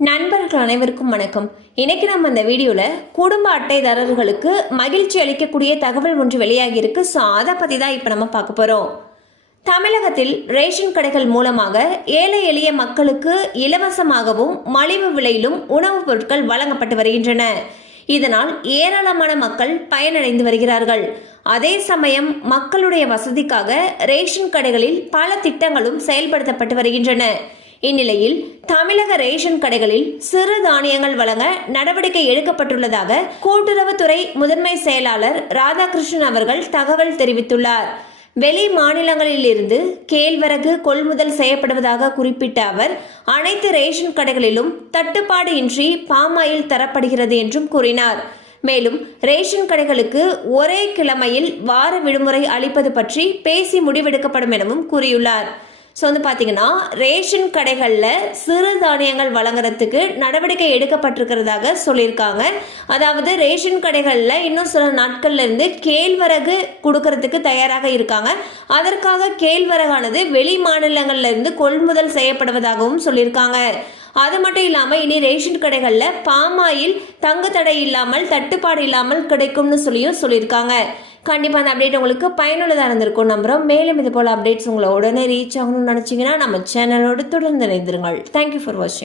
நண்பர்கள் அனைவருக்கும் வணக்கம். இன்னைக்கு நம்ம இந்த வீடியோவில் குடும்ப அட்டைதாரர்களுக்கு மகிழ்ச்சி அளிக்கக்கூடிய தகவல் ஒன்று வெளியாகி இருக்கு. ஸோ அதை பற்றி தான் இப்போ நம்ம பார்க்க போகிறோம். தமிழகத்தில் ரேஷன் கடைகள் மூலமாக ஏழை எளிய மக்களுக்கு இலவசமாகவும் மலிவு விலையிலும் உணவுப் பொருட்கள் வழங்கப்பட்டு வருகின்றன. இதனால் ஏராளமான மக்கள் பயனடைந்து வருகிறார்கள். அதே சமயம் மக்களுடைய வசதிக்காக ரேஷன் கடைகளில் பல திட்டங்களும் செயல்படுத்தப்பட்டு வருகின்றன. இந்நிலையில் தமிழக ரேஷன் கடைகளில் சிறு தானியங்கள் வழங்க நடவடிக்கை எடுக்கப்பட்டுள்ளதாக கூட்டுறவுத்துறை முதன்மை செயலாளர் ராதாகிருஷ்ணன் அவர்கள் தகவல் தெரிவித்துள்ளார். வெளி மாநிலங்களில் இருந்து கேழ்வரகு கொள்முதல் செய்யப்படுவதாக குறிப்பிட்ட அவர், அனைத்து ரேஷன் கடைகளிலும் தட்டுப்பாடு இன்றி பாமாயில் தரப்படுகிறது என்றும் கூறினார். மேலும் ரேஷன் கடைகளுக்கு ஒரே கிழமையில் வார விடுமுறை அளிப்பது பற்றி பேசி முடிவெடுக்கப்படும் எனவும் கூறியுள்ளார். ஸோ பார்த்தீங்கன்னா ரேஷன் கடைகளில் சிறு தானியங்கள் வழங்குறதுக்கு நடவடிக்கை எடுக்கப்பட்டிருக்கிறதாக சொல்லியிருக்காங்க. அதாவது ரேஷன் கடைகளில் இன்னும் சில நாட்கள்ல இருந்து கேழ்வரகு கொடுக்கறதுக்கு தயாராக இருக்காங்க. அதற்காக கேழ்வரகானது வெளி மாநிலங்கள்ல இருந்து கொள்முதல் செய்யப்படுவதாகவும் சொல்லியிருக்காங்க. அது மட்டும் இல்லாமல் இனி ரேஷன் கடைகளில் பாமாயில் தங்கு தடை இல்லாமல் தட்டுப்பாடு இல்லாமல் கிடைக்கும்னு சொல்லியிருக்காங்க. கண்டிப்பாக அந்த அப்டேட் உங்களுக்கு பயனுள்ளதாக இருந்திருக்கும் நம்புகிறோம். மேலும் இது போல் அப்டேட்ஸ் உங்களை உடனே ரீச் ஆகணும்னு நினச்சிங்கன்னா நம்ம சேனலோடு தொடர்ந்து இணைந்திருங்கள். தேங்க்யூ ஃபார் வாட்சிங்.